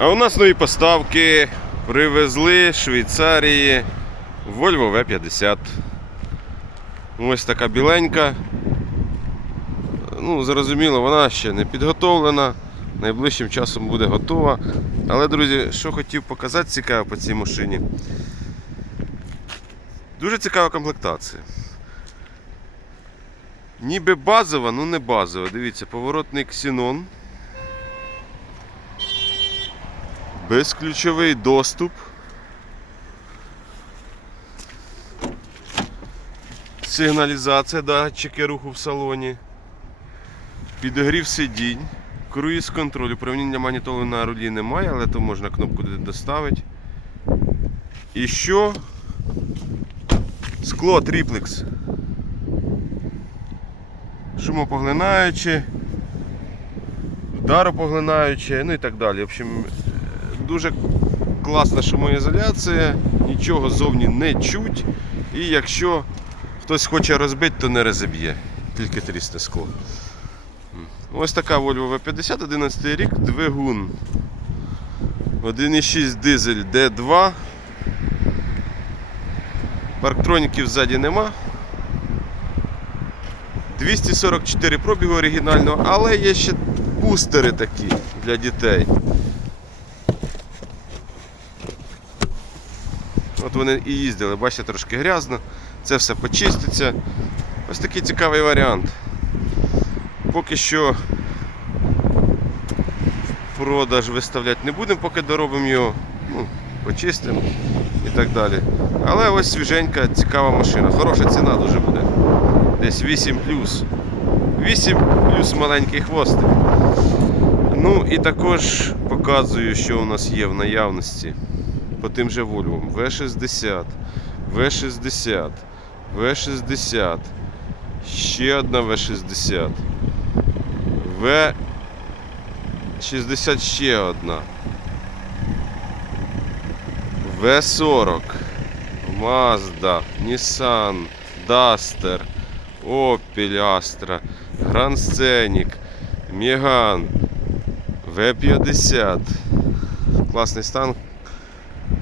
А у нас нові поставки привезли з Швейцарії Volvo V50. Ось така біленька. Ну, зрозуміло, вона ще не підготовлена. Найближчим часом буде готова. Але, друзі, що хотів показати цікаво по цій машині. Дуже цікава комплектація. Ніби базова, ну не базова. Дивіться, поворотний ксенон. Безключовий доступ. Сигналізація, датчики руху в салоні. Підогрів сидінь. Круїз контроль. Управління манітолу на рулі немає, але то можна кнопку доставити. І що? Скло триплекс. Шумопоглинаюче, вдаропоглинаюче, ну і так далі. В общем, дуже класна шумоізоляція, нічого зовні не чуть. І якщо хтось хоче розбити, то не розіб'є, тільки трісне скло. Ось така Volvo V50, 11 рік, двигун. 1,6 дизель D2. Парктроніків ззаді нема. 244 пробігу оригінального, але є ще бустери такі для дітей. От вони і їздили, бачите, трошки грязно, це все почиститься. Ось такий цікавий варіант. Поки що в продаж виставляти не будемо, поки доробимо його, ну, почистимо і так далі. Але ось свіженька, цікава машина. Хороша ціна дуже буде. Десь 8 плюс. 8 плюс маленький хвостик. Ну і також показую, що у нас є в наявності по тим же Volvo. V60, V60, V60, ще одна V60, V60 ще одна. V40, Mazda, Nissan, Duster, Opel Astra, Grand Scenic, Megane, V50. Класний стан,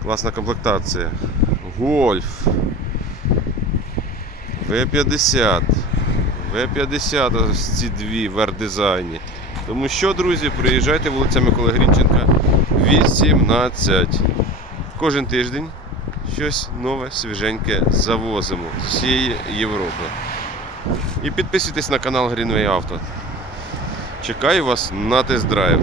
класна комплектація. Гольф. V50. V50 ось ці дві в R-дизайні. Тому що, друзі, приїжджайте вулиця Миколи Грінченка 18. Кожен тиждень щось нове, свіженьке завозимо з всієї Європи. І підписуйтесь на канал Greenway Auto. Чекаю вас на тест-драйв.